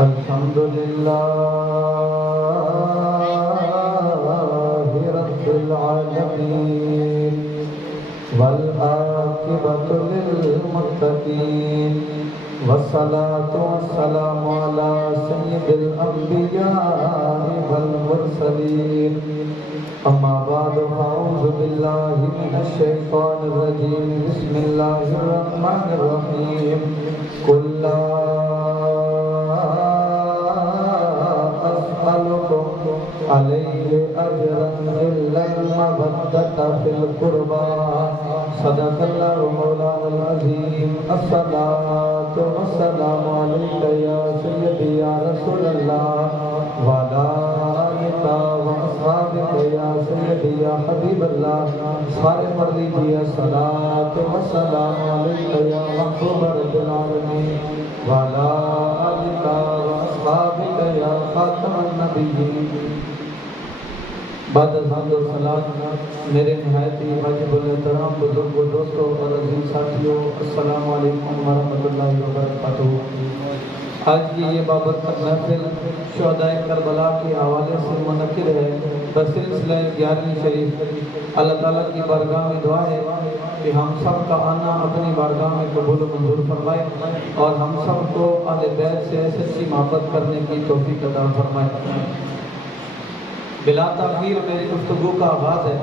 الحمد لله رب العالمين والعاقبة للمتقين والصلاة والسلام على سيد الأنبياء والمرسلين أما بعد فأعوذ بالله من الشيطان الرجيم بسم الله الرحمن الرحيم قل لا أسألكم عليه أجرا إلا المودة في القربى صدق الله مولانا العظيم الصلاة والسلام عليك يا سيدي يا رسول الله وعلى آلك وأصحابك يا سيدي يا حبيب الله سارے پڑھ لیجیے الصلاة والسلام عليك يا محبوب رب العالمين وعلى آلك وأصحابك يا خاتم النبيين بعد الحمد والصلاة میرے نہایت ہی واجب الاحترام بزرگوں دوستوں اور عزیز ساتھیوں السلام علیکم ورحمۃ اللہ وبرکاتہ۔ آج کی یہ بابرکت محفل شہدائے کربلا کے حوالے سے منعقد ہے بسلسلہ 11ویں شریف۔ اللہ تعالیٰ کی بارگاہ میں دعا ہے کہ ہم سب کا آنا اپنی بارگاہ میں قبول و منظور فرمائے اور ہم سب کو اہل بیت سے سچی محبت کرنے کی توفیق عطا فرمائے۔ بلا تاخیر میری گفتگو کا آغاز ہے۔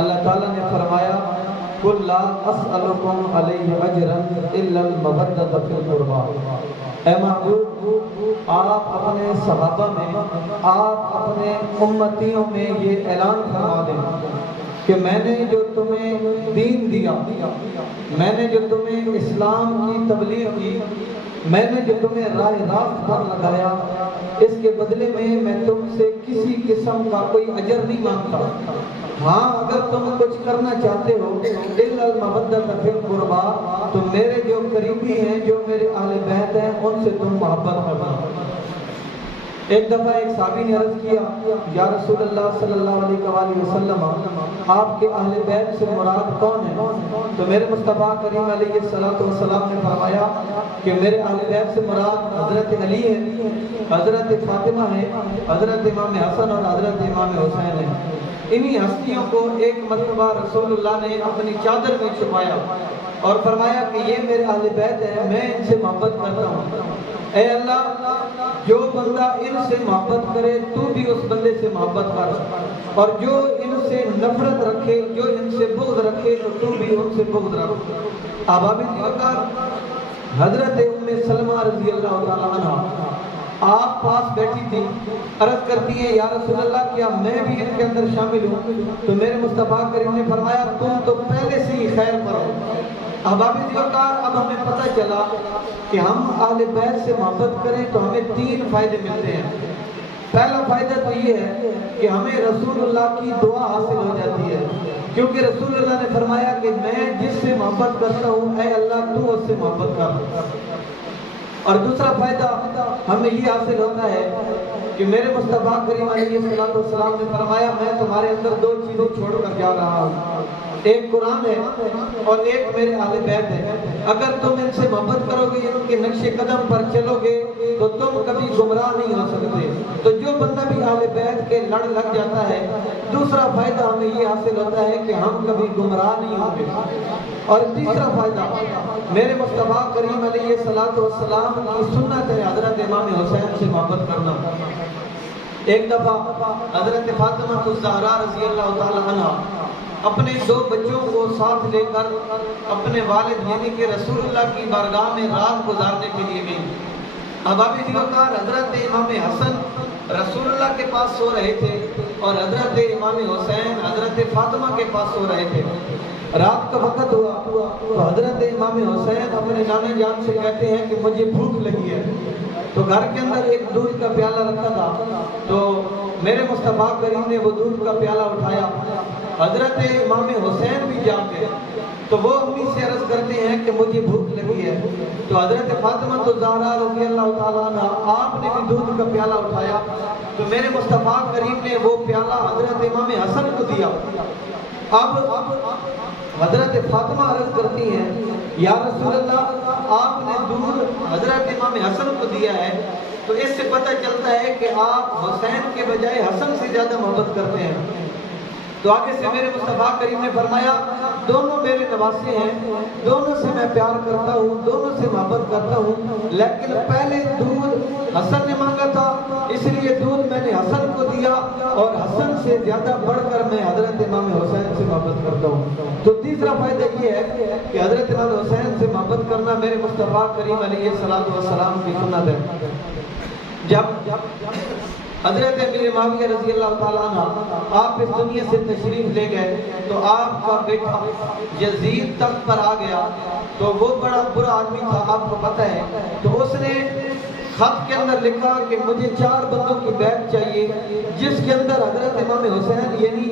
اللہ تعالیٰ نے فرمایا قُلْ لَا أَسْأَلُكُمْ عَلَيْهِ أَجْرًا إِلَّا الْمَوَدَّةَ فِي الْقُرْبَى۔ اے محبوب، آپ اپنے صحابہ میں، آپ اپنے امتیوں میں یہ اعلان فرما دیں کہ میں نے جو تمہیں دین دیا، میں نے جو تمہیں اسلام کی تبلیغ کی، میں نے جو تمہیں راہ راست پر لگایا، اس کے بدلے میں تم سے کسی قسم کا کوئی اجر نہیں مانگتا۔ ہاں اگر تم کچھ کرنا چاہتے ہو اِلَّا الْمَوَدَّةَ فِي الْقُرْبَى، تو میرے جو قریبی ہیں، جو میرے اہل بیت ہیں، ان سے تم محبت کرنا۔ ایک دفعہ ایک صحابی نے عرض کیا یا رسول اللہ صلی اللہ علیہ وآلہ وسلم، آپ کے اہل بیت سے مراد کون ہے؟ تو میرے مصطفیٰ کریم علیہ السلام نے فرمایا کہ میرے اہل بیت سے مراد حضرت علی ہے، حضرت فاطمہ ہے، حضرت امام حسن اور حضرت امام حسین ہے۔ انہی ہستیوں کو ایک مرتبہ رسول اللہ نے اپنی چادر میں چھپایا اور فرمایا کہ یہ میرے اہل بیت ہے، میں ان سے محبت کرتا ہوں۔ اے اللہ، جو بندہ ان سے محبت کرے تو بھی اس بندے سے محبت کر، اور جو ان سے نفرت رکھے، جو ان سے بغض رکھے، تو بھی ان سے بغض رکھ۔ احباب وقار، حضرت ام سلمہ رضی اللہ تعالیٰ عنہ آپ پاس بیٹھی تھی، عرض کرتی ہے یا رسول اللہ کیا میں بھی ان کے اندر شامل ہوں؟ تو میرے مصطفیٰ کریم نے فرمایا تم تو پہلے سے ہی خیر پر ہو۔ احباب وقار، اب ہمیں پتہ چلا کہ ہم اہل بیت سے محبت کریں تو ہمیں 3 فائدے ملتے ہیں۔ پہلا فائدہ تو یہ ہے کہ ہمیں رسول اللہ کی دعا حاصل ہو جاتی ہے، کیونکہ رسول اللہ نے فرمایا کہ میں جس سے محبت کرتا ہوں اے اللہ تو اس سے محبت کر۔ اور دوسرا فائدہ ہمیں یہ حاصل ہوتا ہے کہ میرے مصطفیٰ کریم علیہ السلام نے فرمایا میں تمہارے اندر 2 چیزیں چھوڑ کر جا رہا ہوں، ایک قرآن ہے اور ایک میرے اہل بیت ہے۔ اگر تم ان سے محبت کرو گے، ان کے نقش قدم پر چلو گے تو تم کبھی گمراہ نہیں ہو سکتے۔ تو جو بندہ بھی اہل بیت کے لڑ لگ جاتا ہے، دوسرا فائدہ ہمیں یہ حاصل ہوتا ہے کہ ہم کبھی گمراہ نہیں ہوں گے۔ اور تیسرا فائدہ میرے مصطفیٰ کریم علیہ السلام کی سنت ہے حضرت امام حسین سے محبت کرنا۔ ایک دفعہ حضرت فاطمہ الزہرا رضی اللہ تعالی عنہ اپنے 2 بچوں کو ساتھ لے کر اپنے والد یعنی کہ رسول اللہ کی بارگاہ میں رات گزارنے کے لیے گئیں۔ احباب وقار، حضرت امام حسن رسول اللہ کے پاس سو رہے تھے اور حضرت امام حسین حضرت فاطمہ کے پاس سو رہے تھے۔ رات کا وقت ہوا تو حضرت امام حسین اپنے نانا جان سے کہتے ہیں کہ مجھے بھوک لگی ہے۔ تو گھر کے اندر ایک دودھ کا پیالہ رکھا تھا، تو میرے مصطفیٰ کریم نے وہ دودھ کا پیالہ اٹھایا۔ حضرت امام حسین بھی جاگ گئے تو وہ امی سے عرض کرتے ہیں کہ مجھے بھوک لگی ہے۔ تو حضرت فاطمہ الزہرا رضی اللہ تعالیٰ عنہ آپ نے بھی دودھ کا پیالہ اٹھایا، تو میرے مصطفیٰ کریم نے وہ پیالہ حضرت امام حسن کو دیا۔ اب حضرت فاطمہ عرض کرتی ہیں یا رسول اللہ، آپ نے دودھ حضرت امام حسن کو دیا ہے تو اس سے پتہ چلتا ہے کہ آپ حسین کے بجائے حسن سے زیادہ محبت کرتے ہیں۔ تو آگے سے میرے مصطفیٰ کریم نے فرمایا دونوں میرے نواسے ہیں، دونوں سے میں پیار کرتا ہوں، دونوں سے محبت کرتا ہوں، لیکن پہلے دودھ حسن نے مانگا تھا، اس لیے دودھ میں نے حسن کو دیا، اور حسن سے زیادہ بڑھ کر میں حضرت امام حسین سے محبت کرتا ہوں۔ تو تیسرا فائدہ یہ ہے کہ حضرت امام حسین سے محبت کرنا میرے مصطفیٰ کریم علیہ السلام کی سنت ہے۔ جب حضرت امیر معاویہ رضی اللہ تعالیٰ عنہ آپ اس دنیا سے تشریف لے گئے تو آپ کا بیٹا یزید تخت پر آ گیا، تو وہ بڑا برا آدمی تھا، آپ کو پتہ ہے، تو اس نے خط کے اندر لکھا کہ مجھے 4 بندوں کی بیعت چاہیے، جس کے اندر حضرت امام حسین یعنی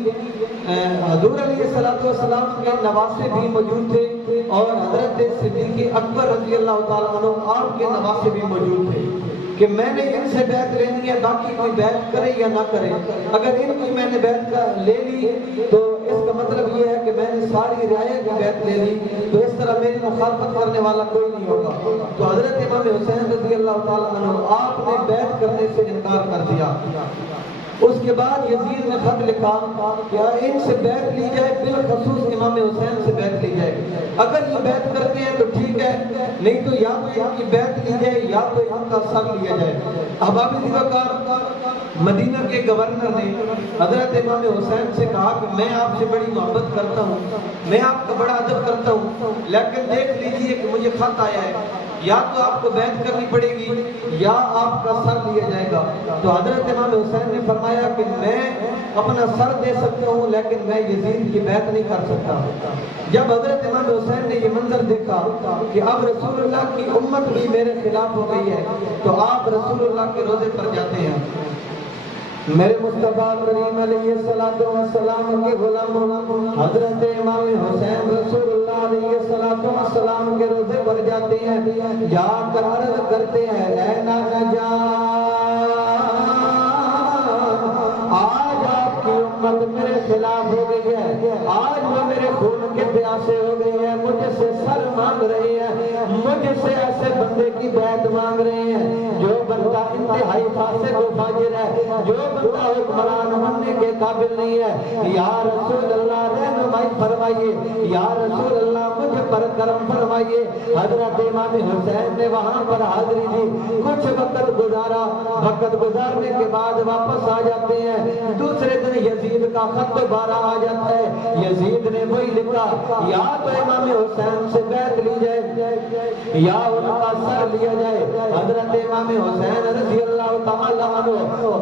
حضور علیہ السلام کے نواسے بھی موجود تھے، اور حضرت صدیق اکبر رضی اللہ تعالیٰ عنہ آپ کے نواسے بھی موجود تھے، کہ میں نے ان سے بیعت لینی ہے، باقی کوئی بیعت کرے یا نہ کرے۔ اگر ان کی میں نے بیعت لے لی تو اس کا مطلب یہ ہے کہ میں نے ساری رعایا کی بیعت لے لی، تو اس طرح میری مخالفت کرنے والا کوئی نہیں ہوگا۔ تو حضرت امام حسین رضی اللہ تعالیٰ عنہ آپ نے بیعت کرنے سے انکار کر دیا۔ اس کے بعد یزید نے خط لکھا کہ ان سے بیعت لی جائے، بالخصوص امام حسین سے بیعت لی جائے، اگر یہ بیعت کرتے ہیں تو ٹھیک ہے، نہیں تو یا تو ان کی بیعت لی جائے یا تو ان کا سر لیا جائے۔ احباب وقار، مدینہ کے گورنر نے حضرت امام حسین سے کہا کہ میں آپ سے بڑی محبت کرتا ہوں، میں آپ کا بڑا ادب کرتا ہوں، لیکن دیکھ لیجئے کہ مجھے خط آیا ہے، یا تو آپ کو بیعت کرنی پڑے گی یا آپ کا سر لیا جائے گا۔ تو حضرت امام حسین نے فرمایا کہ میں اپنا سر دے سکتا ہوں، لیکن میں یزید کی بیعت نہیں کر سکتا۔ جب حضرت امام حسین نے یہ منظر دیکھا کہ اب رسول اللہ کی امت بھی میرے خلاف ہو گئی ہے، تو آپ رسول اللہ کے روزے پر جاتے ہیں۔ میرے مصطفیٰ کریم علیہ السلام کے غلام حضرت امام حسین رسول اللہ علیہ السلام کے روزے پر جاتے ہیں، جا کر عرض کرتے ہیں اے نانا جان، آج آپ کی امت میرے خلاف ہو گئی ہے، آج وہ میرے خون کے پیاسے ہو گئی ہے، مجھے سے سر مانگ رہی ہے، مجھے سے ایسے بندے کی بیعت مانگ رہے ہیں جو بندہ انتہائی فاسق و فاجر ہے، جو بندہ حکمران بننے کے قابل نہیں ہے۔ یا رسول اللہ رہنمائی فرمائیے، یا رسول اللہ مجھے پر کرم فرمائیے۔ حضرت امام حسین نے وہاں پر حاضری دی، کچھ وقت گزارا، وقت گزارنے کے بعد واپس آ جاتے ہیں۔ دوسرے دن یزید کا خط دوبارہ آ جاتا ہے، یزید نے وہی لکھا یا تو امام حسین سے بیعت لی جائے یا ان کا سر لیا جائے۔ حضرت امام حسین رضی اللہ تعالیٰ عنہ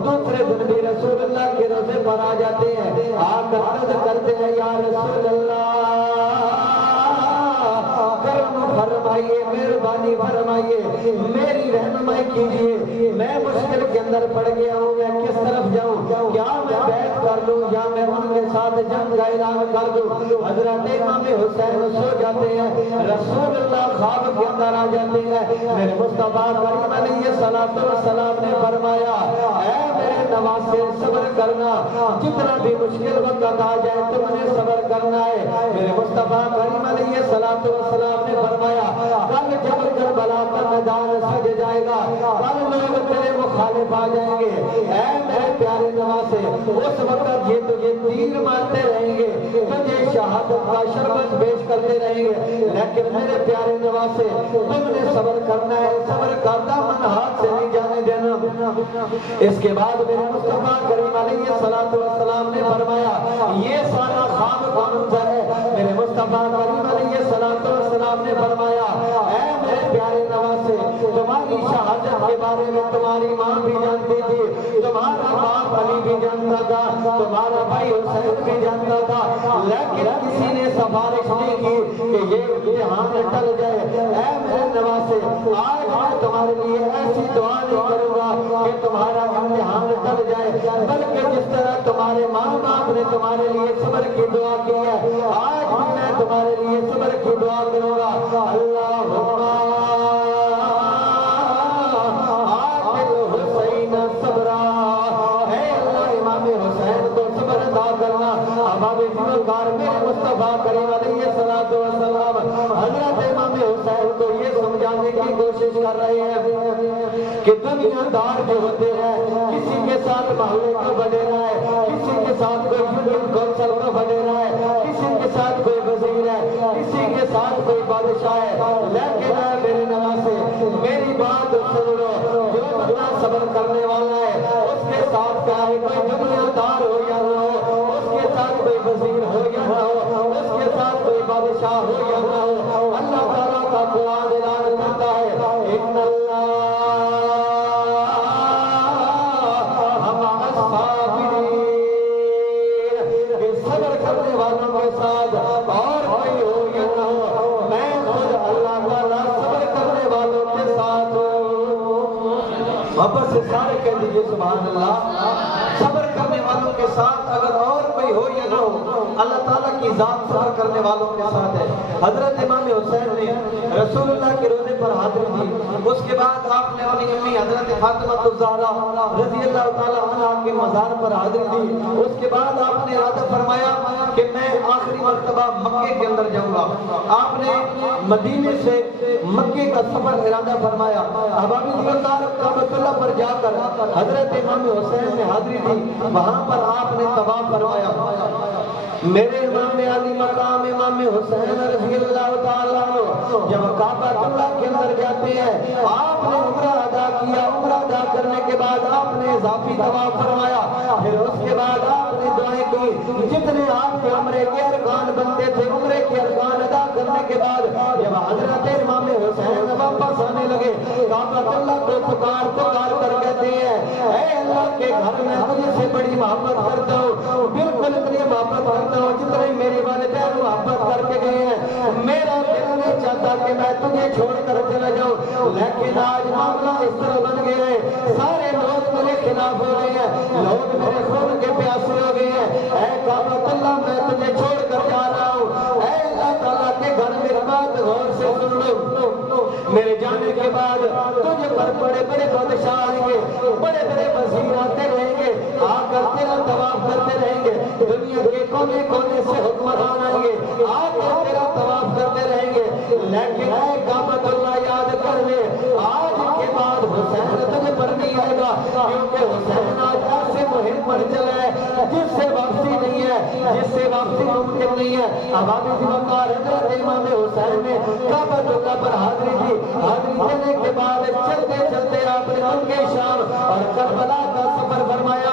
دوسرے دن بھی رسول اللہ کے روزے پر آ جاتے ہیں، آ کر عرض کرتے ہیں یا رسول اللہ کرم فرمائیے، مہربانی فرمائیے، میری رہنمائی کیجیے، میں مشکل کے اندر پڑ گیا ہوں، میں کس طرف جاؤں، کیا میں بیعت کر لوں یا میں ان کے ساتھ جنگ کا اعلان کر دوں۔ حضرت امام حسین سو جاتے ہیں، رسول اللہ خواب کے اندر آ جاتے ہیں۔ میرے مصطفیٰ کریم علیہ السلام نے فرمایا اے میرے نواسے صبر کرنا، جتنا بھی مشکل وقت آ جائے تم نے صبر کرنا ہے۔ میرے مصطفیٰ کریم علیہ السلام نے فرمایا کل جب کربلا کا میدان سج جائے گا، کل لوگ تیرے مخالف آ جائیں گے، اے میرے پیارے نواسے اس وقت یہ تجھے تیر مارتے رہیں گے، تجھے شہادت کا شربت پیش کرتے رہیں گے، لیکن میرے پیارے نواسے تم نے صبر کرنا ہے، صبر کا دامن ہاتھ سے نہیں جانے دینا۔ اس کے بعد میرے مصطفیٰ کریم علیہ السلام نے فرمایا یہ سارا خواب کا منظر ہے۔ میرے مصطفیٰ کریم علیہ السلام نے فرمایا اے میرے پیارے نواسے تمہاری شہادت کے بارے میں تمہاری ماں بھی جانتی تھی، تمہارا باپ علی بھی جانتا تھا، تمہارا بھائی حسین بھی جانتا تھا، لیکن کسی نے سفارش نہیں کی کہ یہ امتحان ٹل جائے۔ اے میرے نواسے آج میں تمہارے لیے ایسی دعا نہیں کروں گا کہ تمہارا امتحان ٹل جائے، بلکہ جس طرح تمہارے ماں باپ نے تمہارے لیے صبر کی دعا کی ہے، آج بھی میں تمہارے لیے صبر کی دعا کروں گا۔ اللہم آتِ الحسین صبرا، اے اللہ امام حسین کو صبر عطا کرنا۔ احباب وقار میرے مصطفیٰ کریم علیہ السلام حضرت امام حسین کو یہ سمجھانے کی کوشش کر رہے ہیں کہ دنیا دار جو ہوتے ہیں کسی کے ساتھ محلے کا وڈیرا ہے، کسی کے ساتھ کوئی یونین کونسل کا وڈیرا ہے، کسی کے ساتھ کوئی وزیر ہے، کسی کے ساتھ کوئی بادشاہ ہے، لیکن اے میرے نواسے میری بات سن لو، جو بندہ صبر کرنے والا ہے اس کے ساتھ کیا ہے، کوئی دنیا دار ہو یا نہ ہو، اس کے ساتھ کوئی وزیر ہو یا نہ ہو، اس کے ساتھ کوئی بادشاہ ہو یا نہ ہو، اللہ تعالیٰ کا قرآن اعلان کرتا ہے ان اللہ صبر کرنے والوں کے ساتھ، اور کوئی ہو یا نہ ہو میں خود اللہ تعالیٰ صبر کرنے والوں کے ساتھ ہوں۔ محبت سے سارے کہہ دیجئے سبحان اللہ۔ صبر کرنے والوں کے ساتھ اگر اور کوئی ہو یا نہ ہو، اللہ تعالیٰ کی ذات صبر کرنے والوں کے ساتھ ہے۔ حضرت امام حسین نے رسول اللہ کے روزے پر حاضری دی، اس کے بعد آپ نے اپنی امی حضرت فاطمہ الزہرا رضی اللہ تعالیٰ عنہ کے مزار پر حاضری دی، اس کے بعد آپ نے ارادہ فرمایا کہ میں آخری مرتبہ مکے کے اندر جاؤں گا۔ آپ نے مدینے سے مکے کا سفر ارادہ فرمایا، احباب دیوتار کعبۃ اللہ پر جا کر حضرت امام حسین نے حاضری دی، وہاں پر آپ نے طواف فرمایا۔ میرے امام علی مقام امام حسین رضی اللہ تعالیٰ عنہ جب کعبۃ اللہ کے اندر جاتے ہیں، آپ نے عمرہ ادا کیا، عمرہ ادا کرنے کے بعد آپ نے اضافی طواف فرمایا، پھر اس کے بعد آپ نے دعائیں کی، جتنے آپ کے عمرے کے ارکان بنتے تھے عمرے کے ارکان ادا کرنے کے بعد جب حضرت امام حسین واپس آنے لگے، کعبۃ اللہ کو پکار پکار کر کہتے ہیں اے اللہ کے گھر میں تجھ سے بڑی محبت کرتا ہوں، بالکل اتنی محبت کرتا ہوں جتنے میرے والدین محبت کر کے گئے ہیں، میرا دل نہیں چاہتا کہ میں تجھے چھوڑ کر چلا جاؤں، لیکن آج معاملہ اس طرح بن گیا ہے، سارے لوگ میرے خلاف ہو گئے ہیں، لوگ میرے خون کے پیاسے ہو گئے ہیں، اے کعبۃ اللہ میں تجھے چھوڑ کر جا رہا ہوں، اے اللہ تعالیٰ کے گھر میری بات غور سے سن لو، میرے جانے کے بعد تجھے پر بڑے بڑے بادشاہ آئیں گے، بڑے بڑے وزیر آتے رہیں گے، آ کر تیرا طواف کرتے رہیں گے، دنیا کے کونے کونے سے حکمران آئیں گے، آ کر تیرا طواف کرتے رہیں گے، لیکن اے کعبۃ اللہ یاد کر لے آج کے بعد حسین تجھے پر نہیں آئے گا، کیونکہ حسین آج ایسے مہم پر چلا ہے جس سے واپسی نہیں ہے، جس سے واپسی ممکن نہیں ہے۔ احباب دیوتار حضرت امام حسین نے کعبۃ اللہ پر حاضری دی، حاضری دینے کے بعد چلتے چلتے آپ نے مکے شام اور کربلا کا سفر فرمایا۔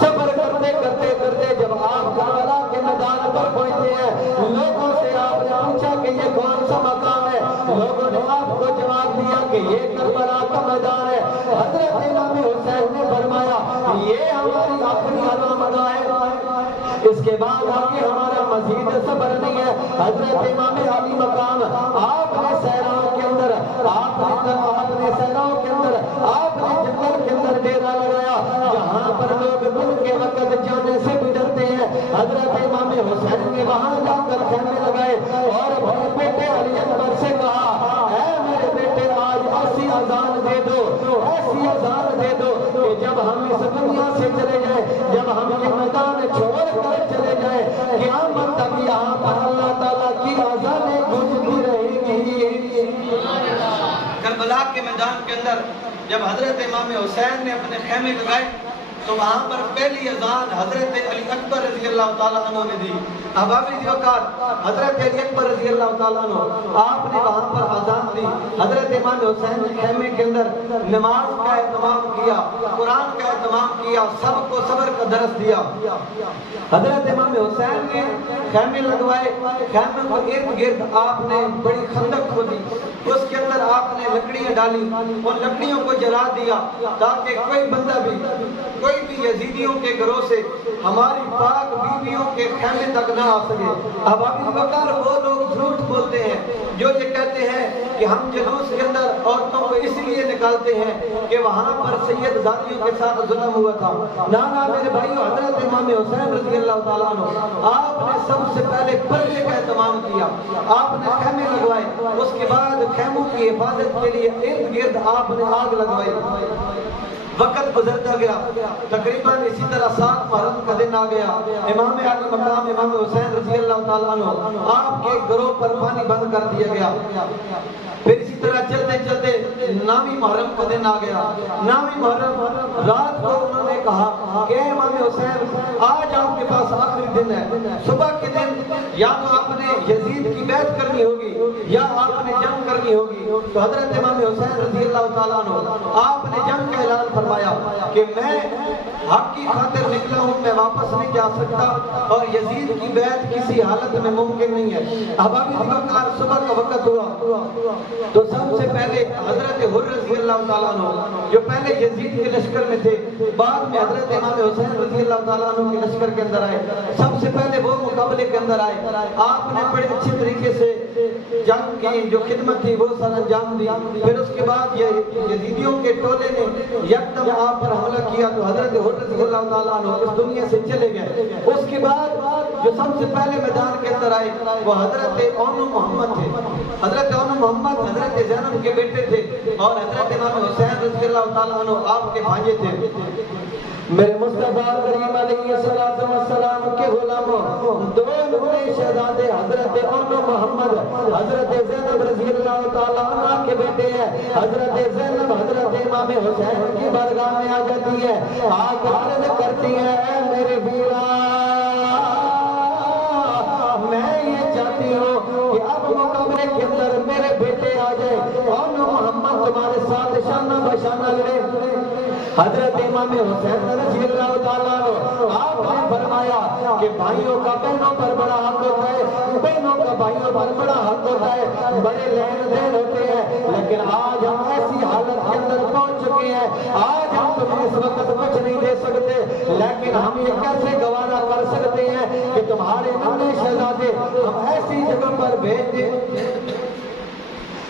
سفر کرتے کرتے کرتے جب آپ کربلا کے میدان پر پہنچے ہیں، لوگوں سے آپ نے پوچھا کہ یہ کون سا مقام ہے، لوگوں نے آپ کو جواب دیا کہ یہ کربلا کا میدان ہے۔ حضرت امام حسین نے فرمایا یہ ہماری آخری علامت ہے، اس کے بعد آگے ہمارا مزید سفر نہیں ہے۔ حضرت امام علی مقام آپ نے صحراؤں کے اندر آپ نے صحراؤں کے اندر آپ نے جنگل کے اندر ڈیرا لگایا، جہاں پر لوگ دن کے وقت جانے سے بھی ڈرتے ہیں۔ حضرت امام حسین نے وہاں جا کر خیمے لگائے اور اپنے بیٹے علی اکبر سے کہا اے میرے بیٹے آج ایسی اذان دے دو، ایسی اذان دے دو کہ جب ہم اس دنیا سے چلے جائیں، جب ہم یہ میدان چھوڑ کر چلے جائیں، قیامت تک یہاں پر اللہ تعالیٰ کی اذانیں گونجتی رہیں گی۔ کربلا کے میدان کے اندر جب حضرت امام حسین نے اپنے خیمے لگائے تو وہاں پر پہلی اذان حضرت علی اکبر رضی اللہ تعالیٰ عنہ نے دی۔ احباب دیوکار حضرت علی اکبر رضی اللہ تعالیٰ عنہ آپ نے وہاں پر اذان دی، حضرت امام حسین نے خیمے کے اندر نماز کا اہتمام کیا، قرآن کا اہتمام کیا، سب کو صبر کا درس دیا۔ حضرت امام حسین نے خیمے لگوائے، خیمے کو ارد گرد آپ نے بڑی خندق کھودی، اس کے اندر آپ نے لکڑیاں ڈالی، ان لکڑیوں کو جلا دیا تاکہ کوئی بندہ بھی کوئی بھی یزیدیوں کے گھروں سے ہماری پاک بیویوں کے خیمے تک نہ آ سکے۔ احباب وقار وہ لوگ جھوٹ بولتے ہیں جو یہ کہتے ہیں کہ ہم جلوس کے اندر عورتوں کو اس لیے نکالتے ہیں کہ وہاں پر سید زادیوں کے ساتھ ظلم ہوا تھا۔ نانا میرے بھائیو، حضرت امام حسین رضی اللہ تعالیٰ عنہ آپ نے سب سے پہلے پردے کا اہتمام کیا، آپ نے خیمے لگوائے، اس کے بعد خیموں کی حفاظت کے لیے ارد گرد آپ نے آگ لگوائی۔ وقت گزرتا گیا، تقریباً اسی طرح 7 محرم کا دن آ گیا۔ امام علی مقام امام حسین رضی اللہ تعالیٰ عنہ آپ کے گھروں پر پانی بند کر دیا گیا۔ پھر اسی طرح چلتے چلتے 9ویں محرم کا دن آ گیا۔ 9ویں محرم رات کو انہوں نے کہا کہ امام حسین آج آپ کے پاس آخری دن ہے، صبح کے دن یا تو آپ نے یزید کی بیعت کرنی ہوگی یا آپ نے جنگ کرنی ہوگی۔ تو حضرت امام حسین رضی اللہ تعالیٰ عنہ آپ نے جنگ کا اعلان فرمایا کہ میں حق کی خاطر نکلا ہوں، میں واپس نہیں جا سکتا اور یزید کی بیعت کسی حالت میں ممکن نہیں ہے۔ احباب وقار صبح کا وقت ہوا تو سب سے پہلے حضرت حر رضی اللہ تعالیٰ عنہ جو پہلے یزید کے لشکر میں تھے، بعد میں حضرت امام حسین رضی اللہ تعالیٰ عنہ کے لشکر کے اندر آئے، سب سے پہلے وہ مقابلے کے اندر آئے۔ آپ نے بڑے اچھے طریقے سے جنگ کی، جو خدمت تھی وہ سر انجام دی۔ پھر اس کے بعد یہ یزیدیوں کے ٹولے نے یکدم آپ پر حملہ کیا تو حضرت حر رضی اللہ تعالیٰ عنہ اس دنیا سے چلے گئے۔ اس کے بعد جو سب سے پہلے میدان کے اندر آئے وہ حضرت اون محمد تھے۔ حضرت اون محمد حضرت زینب کے بیٹے تھے اور حضرت امام حسین رضی اللہ تعالیٰ عنہ آپ کے بھانجے تھے۔ میرے مصطفیٰ کریم علیہ السلام کے غلاموں، دو نورانی شہزادے حضرت اون محمد حضرت زینب رضی اللہ تعالیٰ عنہ کے بیٹے ہیں۔ حضرت زینب حضرت امام حسین کی بارگاہ میں آ جاتی ہے، آ کر عرض کرتی ہے اے میرے ویرا، میں یہ چاہتی ہوں کہ اب مقابلے کے اندر میرے بیٹے آ جائے، اون محمد تمہارے ساتھ شانہ بشانہ لڑے۔ حضرت امام حسین رضی اللہ تعالیٰ عنہ آپ نے فرمایا کہ بھائیوں کا بہنوں پر بڑا حق ہوتا ہے، بہنوں کا بھائیوں پر بڑا حق ہوتا ہے، بڑے لین دین ہوتے ہیں، لیکن آج ہم ایسی حالت کے اندر پہنچ چکے ہیں، آج ہم تمہیں اس وقت کچھ نہیں دے سکتے، لیکن ہم یہ کیسے گوارا کر سکتے ہیں کہ تمہارے ننے شہزادے ہم ایسی جگہ پر بھیج دیں،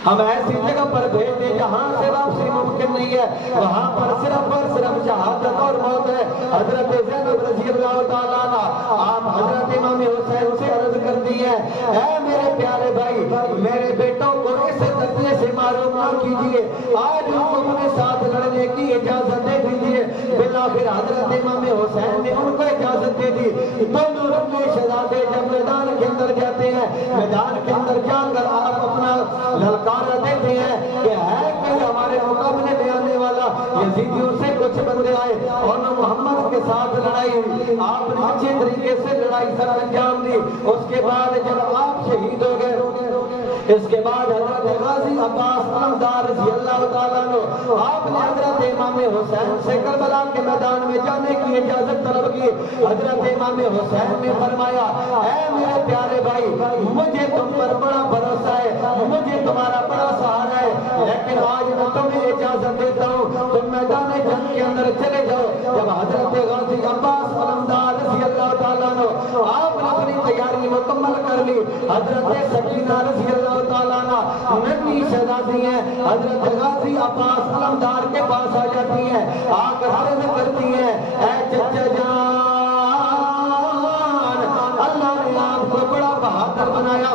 ہم ایسی جگہ پر بھیج دیں جہاں سے واپسی ممکن نہیں ہے، وہاں پر صرف اور صرف شہادت اور موت ہے۔ حضرت زینب رضی اللہ تعالیٰ عنہ آپ حضرت امام حسین سے عرض کرتی ہیں اے میرے پیارے بھائی، میرے بیٹوں کو اس درجے سے معروف نہ کیجیے، آج ان کو اپنے ساتھ لڑنے کی اجازت دے دیجیے۔ بالآخر حضرت امام حسین نے ان کو اجازت دے دی۔ دونوں رکنے شہزادے جب میدان کے اندر جاتے ہیں، میدان کے اندر جا کر آپ اپنا للکارا دیتے ہیں کہ ہے کوئی ہمارے مقابلے میں آنے والا۔ یزیدیوں سے کچھ بندے آئے اور محمد کے ساتھ لڑائی ہوئی، آپ نے اچھے طریقے سے لڑائی سر انجام دی۔ اس کے بعد جب آپ شہید ہو گئے، اس کے بعد حضرت غازی عباس علمدار رضی اللہ تعالیٰ عنہ آپ نے حضرت امام حسین سے کربلا کے میدان میں جانے کی اجازت طلب کی۔ حضرت امام حسین نے فرمایا اے میرے پیارے بھائی، مجھے تم پر بڑا بھروسہ ہے، مجھے تمہارا بڑا سہارا ہے، لیکن آج میں تمہیں اجازت دیتا ہوں تم میدان جنگ کے اندر چلے جاؤ۔ جب حضرت غازی عباس علمدار رضی اللہ تعالیٰ عنہ آپ نے اپنی تیاری مکمل کر لی، حضرت سکینہ رضی اللہ تعالیٰ عنہ ننھی شہزادی ہیں، حضرت غازی عباس علمدار کے پاس آ جاتی ہیں، آ کر عرض کرتی ہیں اے چچا جان، اللہ نے آپ کو بڑا بہادر بنایا،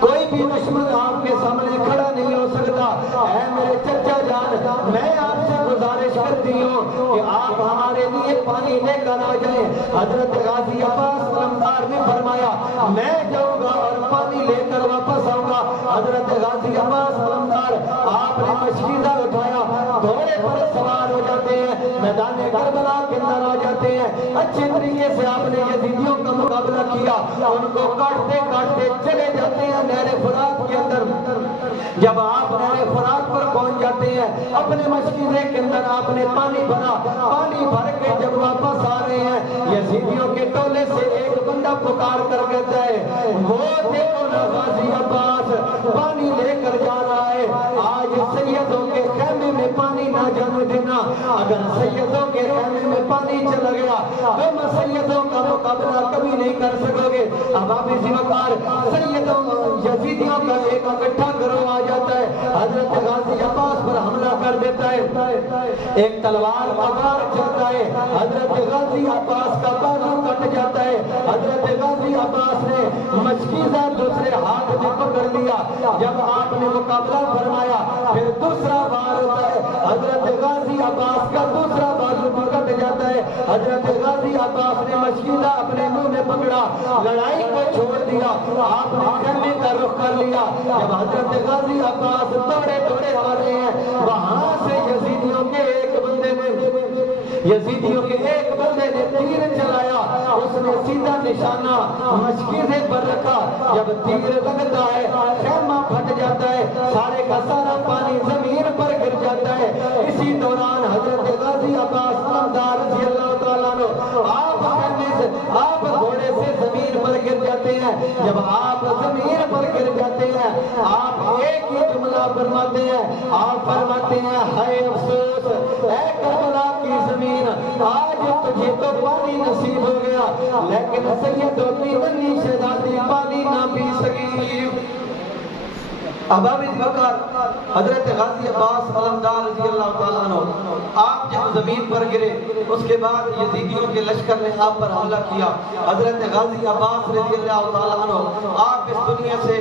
کوئی بھی دشمن آپ کے سامنے کھڑا نہیں ہو سکتا۔ اے میرے چچا جان، میں آپ سے گزارش کرتی ہوں کہ آپ ہمارے لیے پانی لے کر آ جائیں۔ حضرت غازی عباس علمدار نے فرمایا میں جاؤں گا اور پانی لے کر واپس آؤں گا۔ حضرت غازی عباس علمدار آپ نے مشکیزہ اٹھایا، گھوڑے پر سوار ہو جاتے ہیں، میدان کربلا کے اندر آ جاتے ہیں، اچھے طریقے سے آپ نے یزیدیوں کا مقابلہ کیا، ان کو کاٹتے کاٹتے چلے جاتے ہیں نہر فرات کے اندر۔ جب آپ نہر فرات پر پہنچ جاتے ہیں، اپنے مشکیزے کے اندر آپ نے پانی بھرا، پانی بھر کے جب واپس آ رہے ہیں، یزیدیوں کے ٹولے سے ایک بندہ پکار کر کہتا ہے وہ دیکھو نا غازی عباس پانی لے کر جا رہا ہے، آج سیدوں کے خیمے میں پانی نہ جانے دینا، اگر سیدوں کے خیمے میں پانی چلا گیا تم سیدوں کا مقابلہ کبھی نہیں کر سکو گے۔ اب آپ اسی وقار سیدوں یزیدیوں کا ایک اکٹھا گروہ آ جاتا ہے، حضرت غازی عباس پر حملہ کر دیتا ہے، ایک تلوار کا وار چلتا ہے، حضرت غازی عباس کا بازو کٹ جاتا ہے، حضرت غازی عباس نے مشکیزہ دوسرے ہاتھ میں پکڑ لیا۔ جب آپ نے مقابلہ فرمایا پھر دوسرا وار ہوتا ہے، حضرت غازی عباس کا دوسرا بازو بھی کٹ جاتا ہے. حضرت غازی عباس نے مشکیزہ اپنے منہ میں پکڑا, لڑائی کو چھوڑ دیا, آپ نے خیمے کا رخ کر لیا. جب حضرت غازی عباس دوڑے دوڑے آ رہے ہیں, وہاں سے یزیدیوں کے ایک بندے نے تیر چلایا. اس نے سیدھا نشانہ مشکیزے پر رکھا. جب تیر لگتا ہے خیمہ پھٹ جاتا ہے, سارے کا سارا پانی زمین پر گر جاتا ہے. اسی دوران حضرت غازی عباس علمدار رضی اللہ تعالیٰ عنہ آپ گھوڑے سے زمین پر گر جاتے ہیں. جب آپ زمین پر گر جاتے ہیں, آپ ایک ہی جملہ فرماتے ہیں. آپ فرماتے ہیں, ہائے افسوس اے کربلا کی زمین, آج تجھے تو پانی نصیب ہو گیا, لیکن سید ہوتی ننھی شہزادی پانی نہ پی سکی. احباب وقار حضرت غازی عباس علمدار رضی اللہ تعالیٰ عنہ آپ جب زمین پر گرے, اس کے بعد یزیدیوں کے لشکر نے آپ پر حملہ کیا. حضرت غازی عباس رضی اللہ تعالیٰ عنہ آپ اس دنیا سے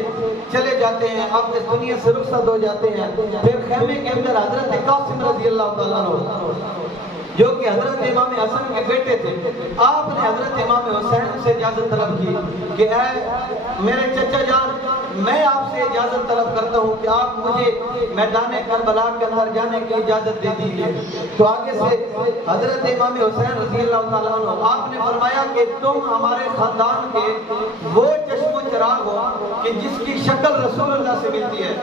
چلے جاتے ہیں, آپ اس دنیا سے رخصت ہو جاتے ہیں. پھر خیمے کے اندر حضرت قاسم رضی اللہ تعالیٰ عنہ جو کہ حضرت امام حسن کے بیٹے تھے, آپ نے حضرت امام حسین سے اجازت طلب کی کہ اے میرے چچا جان, میں آپ سے اجازت طلب کرتا ہوں کہ آپ مجھے میدان کربلا کے اندر جانے کی اجازت دے دیجیے. تو آگے سے حضرت امام حسین رضی اللہ تعالیٰ عنہ آپ نے فرمایا کہ تم ہمارے خاندان کے وہ چشم و چراغ ہو کہ جس کی شکل رسول اللہ سے ملتی ہے,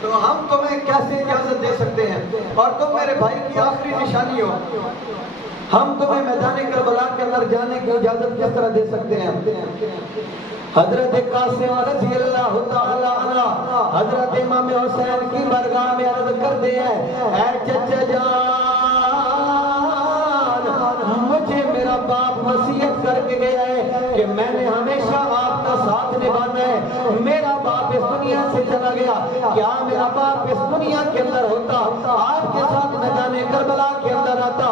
تو ہم تمہیں کیسے اجازت دے سکتے ہیں, اور تم میرے بھائی کی آخری نشانی ہو, ہم تمہیں میدان کربلا کے اندر جانے کی اجازت کس طرح دے سکتے ہیں. حضرت قاسم رضی اللہ تعالیٰ عنہ حضرت امام حسین کی برگاہ میں عرض کرتے ہیں, اے چچا جان, مجھے میرا باپ وصیت کر کے گیا ہے کہ میں نے ہمیشہ آپ کا ساتھ نبھانا ہے. میرا باپ اس دنیا سے چلا گیا, کیا میرا باپ اس دنیا کے اندر ہوتا, آپ کے ساتھ میدان کربلا کے اندر آتا,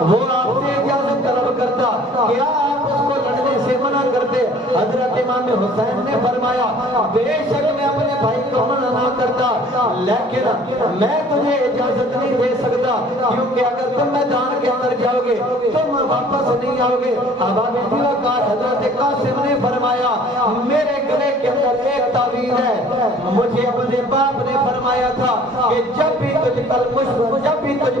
وہ آپ سے اجازت طلب کرتا, کیا آپ اس کو لڑنے سے منع کرتے. حضرت امام حسین نے فرمایا, بے شک میں اپنے بھائی کو منع نہ کرتا, لیکن میں تجھے اجازت نہیں دے سکتا, کیونکہ اگر تم میدان کے اندر جاؤ گے تم واپس نہیں آؤ گے. احباب وقار حضرت قاسم نے فرمایا, میرے گلے کے اندر ایک تعویذ ہے, مجھے اپنے باپ نے فرمایا تھا کہ جب بھی تجھ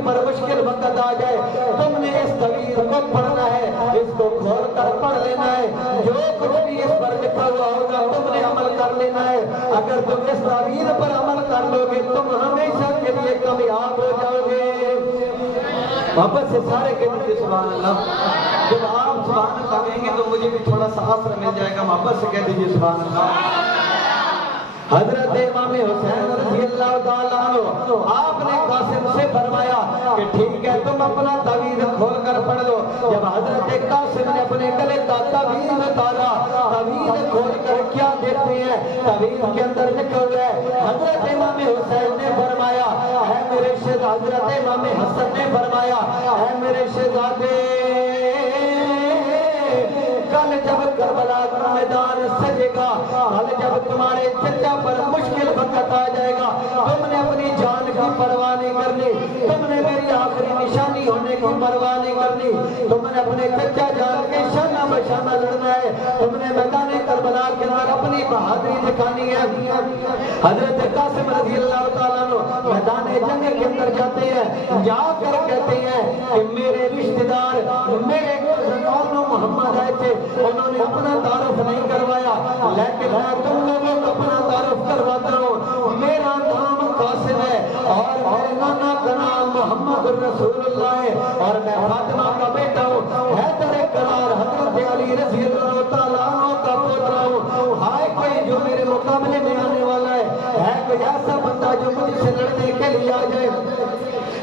پر مشکل وقت آ جائے تم نے اس تعویذ کو پڑھنا ہے, اس کو کھول کر پڑھ لینا ہے, جو کچھ بھی اس پر لکھا ہوا ہوگا تم نے عمل کر لینا ہے. اگر تم اس تعویذ پر عمل کر لو گے تم ہمیشہ کے لیے کامیاب ہو جاؤ گے. واپس سے سارے کہتے ہیں سبحان اللہ. جب آپ سبحان اللہ کہیں گے تو مجھے بھی تھوڑا سا آسرا مل جائے گا, واپس سے کہہ دیجیے سبحان اللہ. حضرت امام حسین رضی اللہ تعالیٰ عنہ آپ نے قاسم سے فرمایا کہ ٹھیک ہے تم اپنا تعویذ کھول کر پڑھ لو. جب حضرت قاسم نے اپنے گلے کا تعویذ اتارا, تعویذ کھول کر کیا دیکھتے ہیں, تعویذ کے اندر لکھا ہوا ہے, حضرت امام حسین نے فرمایا, اے میرے شہزادے, حضرت امام حسن نے فرمایا, اے میرے شہزادے, کل جب کربلا کا میدان سجے گا, کل جب تمہارے چچا پر مشکل وقت آ جائے گا, تم نے اپنی جان کی پرواہ نہیں کرنی, تم نے میری آخری نشانی ہونے کی پرواہ نہیں کرنی, تم نے اپنے چچا جان کے شانہ بشانہ لڑنا ہے, تم نے میدان کربلا کے اندر اپنی بہادری دکھانی ہے. حضرت قاسم رضی اللہ تعالیٰ عنہ میدان جنگ کے اندر جاتے ہیں, جا کر کہتے ہیں کہ میرے رشتہ دار, میرے محمد آئے تھے, انہوں نے اپنا تعارف نہیں کروایا, لیکن میں تم لوگوں کو اپنا تعارف کرواتا ہوں. میرا نام قاسم ہے اور میرے نانا کا نام محمد الرسول اللہ ہے, اور میں فاطمہ کا بیٹا ہوں, حیدر کرار حضرت علی رضی اللہ تعالیٰ عنہ کا پوترا ہوں. ہائے کوئی جو میرے مقابلے میں آنے والا ہے کوئی ایسا بندہ جو مجھ سے لڑنے کے لیے آ جائے.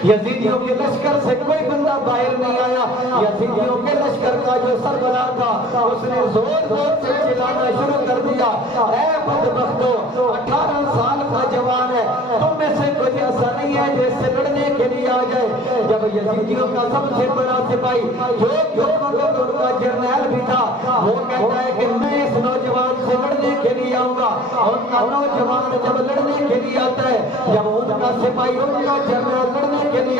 یزیدیوں کے لشکر سے کوئی بندہ باہر نہیں آیا. یزیدیوں کے لشکر کا جو سربراہ تھا اس نے زور زور سے چلانا شروع کر دیا, اے بدبختو, 18 سال کا جوان ہے, تم میں سے کوئی ایسا نہیں ہے جو اس سے لڑنے کے لیے آ جائے. جب یزیدیوں کا سب سے بڑا سپاہی جو ان کا جرنیل بھی تھا, وہ کہتا ہے کہ میں اس نوجوان سے لڑنے کے لیے آؤں گا. اور ان کا نوجوان جب لڑنے کے لیے آتا ہے, جب ان کا سپاہی ان کا جرنیل لڑنے کے لیے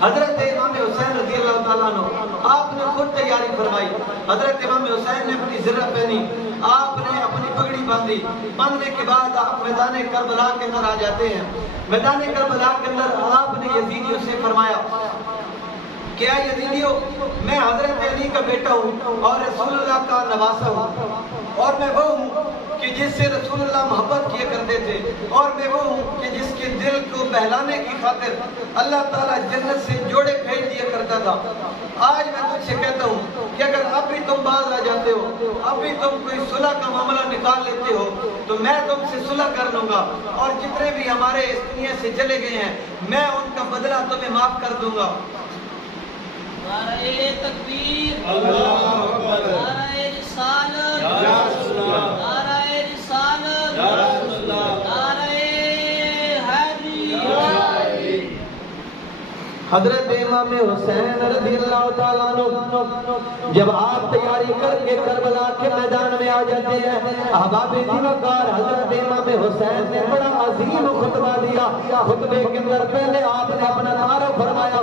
حضرت امام حسین رضی اللہ تعالیٰ عنہ آپ نے خود تیاری فرمائی. حضرت امام حسین نے اپنی زرہ پہنی, آپ نے اپنی پگڑی باندھی. باندھنے کے بعد آپ میدان کربلا کے اندر آ جاتے ہیں. میدان کربلا کے اندر آپ نے یزیدیوں سے فرمایا, کیا یزیدیوں, میں حضرت علی کا بیٹا ہوں اور رسول اللہ کا نواسہ ہوں, اور میں وہ ہوں کہ جس سے رسول اللہ محبت کیا کرتے تھے, اور میں وہ ہوں کہ جس کے دل کو بہلانے کی خاطر اللہ تعالیٰ جنت سے جوڑے بھیج دیا کرتا تھا. آج میں تجھ سے کہتا ہوں کہ اگر اب بھی تم باز آ جاتے ہو, اب بھی تم کوئی صلح کا معاملہ نکال لیتے ہو, تو میں تم سے صلح کر لوں گا, اور جتنے بھی ہمارے اس دنیا سے چلے گئے ہیں میں ان کا بدلہ تمہیں معاف کر دوں گا. نعرہ تکبیر, نعرہ رسالت, نعرہ رسالت, نعرہ حیدری. حضرت امام حسین رضی اللہ تعالیٰ عنہ جب آپ تیاری کر کے کربلا کے میدان میں آ جاتے ہیں, احباب دیوکار حضرت امام حسین نے بڑا عظیم خطبہ دیا. خطبے کے اندر پہلے آپ نے اپنا تعارف فرمایا.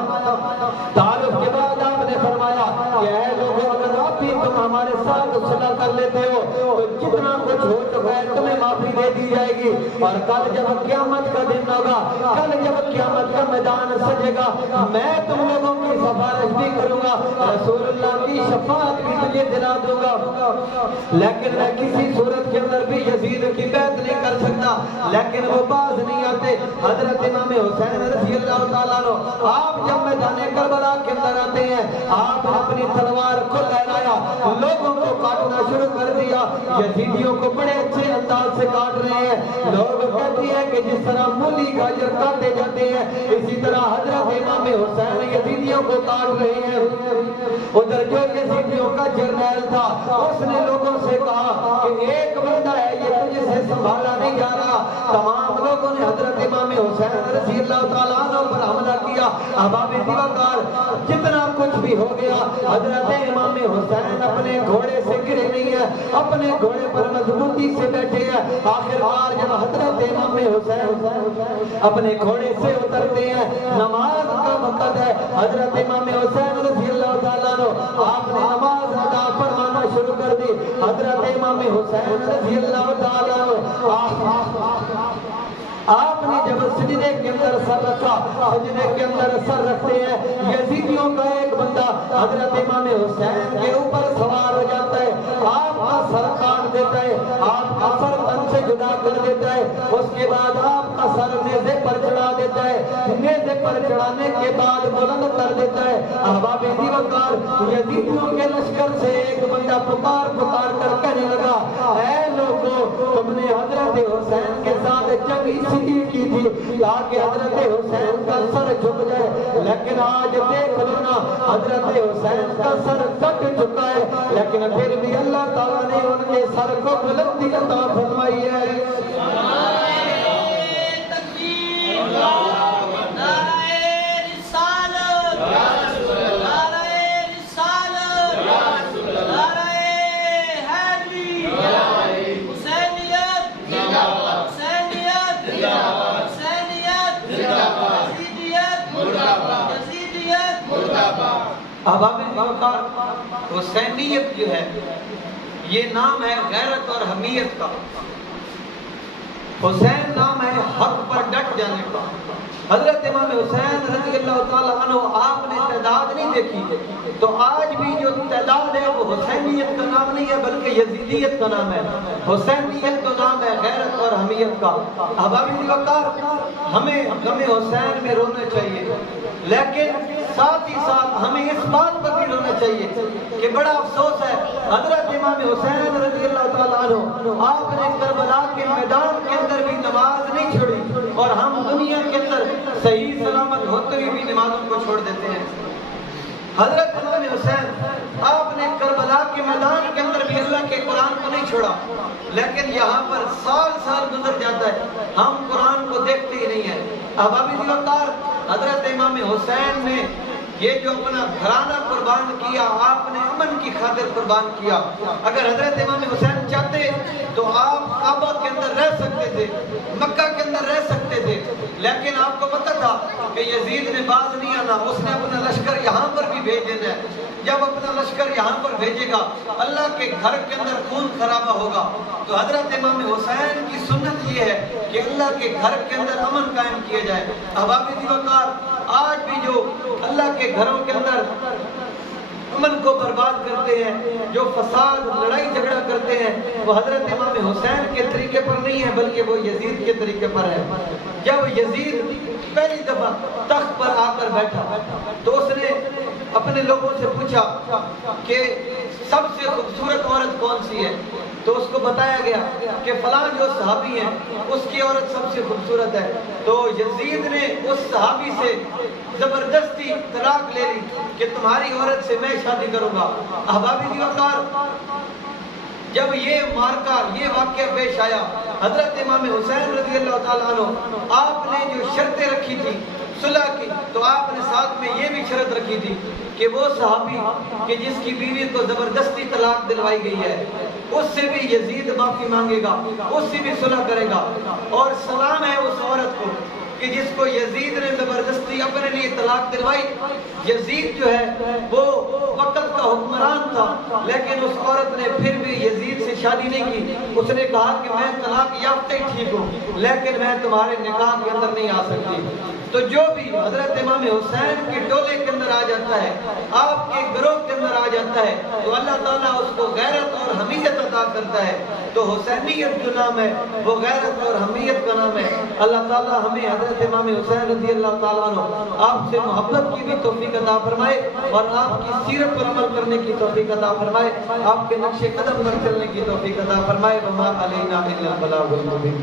تعارف کے بعد آپ نے فرمایا کہ اے لوگوں, اگر آپ بھی تم ہمارے ساتھ صلح کر لیتے ہو تو جتنا کچھ ہو چکا ہے تمہیں معافی دے دی جائے گی, اور کل جب قیامت کا دن ہوگا, کل جب قیامت کا میدان سجے گا, میں تم لوگوں کی سفارش بھی کروں گا, رسول اللہ کی شفاعت بھی تجھے دلا دوں گا. لیکن میں کسی صورت کے اندر بھی یزید کی بیعت نہیں کر سکتا. لیکن وہ باز نہیں آتے. حضرت امام حسین رضی اللہ تعالیٰ عنہ آپ جب میدان کربلا کے اندر آتے ہیں, آپ نے اپنی تلوار کو لہرایا, لوگوں کو کاٹنا شروع کر دیا. یزیدیوں کو بڑے اچھے انداز سے کاٹ رہے ہیں. لوگ کہتے ہیں کہ جس طرح مولی گاجر کاٹے جاتے ہیں, اسی طرح حضرت امام حسین یزیدیوں کو کاٹ رہے ہیں. ادھر جو یزیدیوں کا جرنیل تھا اس نے لوگوں سے کہا کہ ایک بندہ ہے, یہ تجھے سے سنبھالا نہیں جا رہا. تمام لوگوں نے حضرت امام حسین رضی اللہ تعالیٰ عنہ پر حملہ کیا. احباب دیوکار جتنا کچھ بھی ہو گیا, حضرت امام حسین اپنے گھوڑے سے گرے نہیں ہیں, اپنے گھوڑے پر مضبوطی سے بیٹھے ہیں. آخر کار جب حضرت امام حسین اپنے گھوڑے سے اترتے ہیں, نماز کا وقت ہے. حضرت امام حسین رضی اللہ تعالیٰ عنہ آپ نے نماز ادا فرمانا شروع کر دی. حضرت امام حسین رضی اللہ تعالیٰ عنہ آپ نے جب سجدے کے اندر سر رکھا, سجدے کے اندر سر رکھتے ہیں, یزیدیوں کا ایک بندہ حضرت امام حسین کے اوپر سوار ہو جاتا ہے, آپ کا سر کاٹ دیتا ہے, آپ کا سر تن سے جدا کر دیتا ہے. اس کے بعد آپ کا سر نیزے پر چڑھا دیتا ہے. نیزے پر چڑھانے کے بعد بلند کر دیتا ہے. احباب دیوکار یزیدیوں کے لشکر سے ایک بندہ پکار کر کہنے لگا, اے لوگوں, تم نے حضرت حسین کے ساتھ جنگ اس لیے کی تھی تاکہ حضرت حسین کا سر جھک جائے, لیکن آج دیکھ لو نا, حضرت حسین کا سر کٹ چکا ہے, لیکن پھر بھی اللہ تعالیٰ نے ان کے سر کو بلندی عطا فرمائی ہے. احباب دیوکار حسینیت جو ہے یہ نام ہے غیرت اور حمیت کا. حسین نام ہے حق پر ڈٹ جانے کا. حضرت امام حسین رضی اللہ تعالیٰ عنہ آپ نے تعداد نہیں دیکھی, تو آج بھی جو تعداد ہے وہ حسینیت کا نام نہیں ہے بلکہ یزیدیت کا نام ہے. حسینیت کا نام ہے غیرت اور حمیت کا. احباب دیوکار ہمیں حسین میں رونا چاہیے, لیکن ساتھ ہی ساتھ ہمیں اس بات پر بھی رونا چاہیے کہ بڑا افسوس ہے, حضرت امام حسین رضی اللہ تعالیٰ عنہ آپ نے کربلا کے میدان کے اندر بھی نماز نہیں چھوڑی, اور ہم دنیا کے اندر صحیح سلامت ہوتے ہوئے بھی نمازوں کو چھوڑ دیتے ہیں. حضرت امام حسین آپ نے کربلا کے میدان کے اندر بھی اللہ کے قرآن کو نہیں چھوڑا, لیکن یہاں پر سال گزر جاتا ہے, ہم قرآن کو دیکھتے ہی نہیں ہیں. احباب دیوکار حضرت امام حسین نے یہ جو اپنا گھرانہ قربان کیا آپ نے امن کی خاطر قربان کیا. اگر حضرت امام حسین چاہتے تو آپ کعبہ کے اندر رہ سکتے تھے, مکہ کے اندر رہ سکتے تھے, لیکن آپ کو پتہ تھا کہ یزید نے باز نہیں آنا, اس نے اپنا لشکر یہاں پر بھی بھیج دینا ہے. جب اپنا لشکر یہاں پر بھیجے گا اللہ کے گھر کے اندر خون خرابہ ہوگا. تو حضرت امام حسین کی سنت یہ ہے کہ اللہ کے گھر کے اندر امن قائم کیا جائے. احباب وقار, آج بھی جو اللہ کے گھروں کے اندر امن کو برباد کرتے ہیں, جو فساد لڑائی جھگڑا کرتے ہیں, وہ حضرت امام حسین کے طریقے پر نہیں ہے بلکہ وہ یزید کے طریقے پر ہے. جب یزید پہلی دفعہ تخت پر آ کر بیٹھا تو اس نے اپنے لوگوں سے پوچھا کہ سب سے خوبصورت عورت کون سی ہے, تو اس کو بتایا گیا کہ فلاں جو صحابی ہیں اس کی عورت سب سے خوبصورت ہے. تو یزید نے اس صحابی سے زبردستی طلاق لے لی کہ تمہاری عورت سے میں شادی کروں گا. احبابی وقار, جب یہ مارکا, یہ واقعہ پیش آیا, حضرت امام حسین رضی اللہ تعالیٰ عنہ آپ نے جو شرطیں رکھی تھی صلح کی, تو آپ نے ساتھ میں یہ بھی شرط رکھی تھی کہ وہ صحابی کہ جس کی بیوی کو زبردستی طلاق دلوائی گئی ہے اس سے بھی یزید معافی مانگے گا, اس سے بھی صلح کرے گا. اور سلام ہے اس عورت کو کہ جس کو یزید نے زبردستی اپنے لیے طلاق دلوائی. یزید جو ہے وہ وقت کا حکمران تھا, لیکن اس عورت نے پھر بھی یزید سے شادی نہیں کی. اس نے کہا کہ میں طلاق یافتہ ہی ٹھیک ہوں, لیکن میں تمہارے نکاح کے اندر نہیں آ سکتی. تو جو بھی حضرت امام حسین کے ڈولے کے اندر آ جاتا ہے, آپ کے گروہ کے اندر آ جاتا ہے, تو اللہ تعالیٰ اس کو غیرت اور حمیت عطا کرتا ہے. تو حسینیت جو نام ہے وہ غیرت اور حمیت کا نام ہے. اللہ تعالیٰ ہمیں حضرت امام حسین رضی اللہ تعالیٰ عنہ آپ سے محبت کی بھی توفیق عطا فرمائے, اور آپ کی سیرت پر عمل کرنے کی توفیق عطا فرمائے, آپ کے نقش قدم پر چلنے کی توفیق عطا فرمائے. وما علینا الا البلاغ المبین.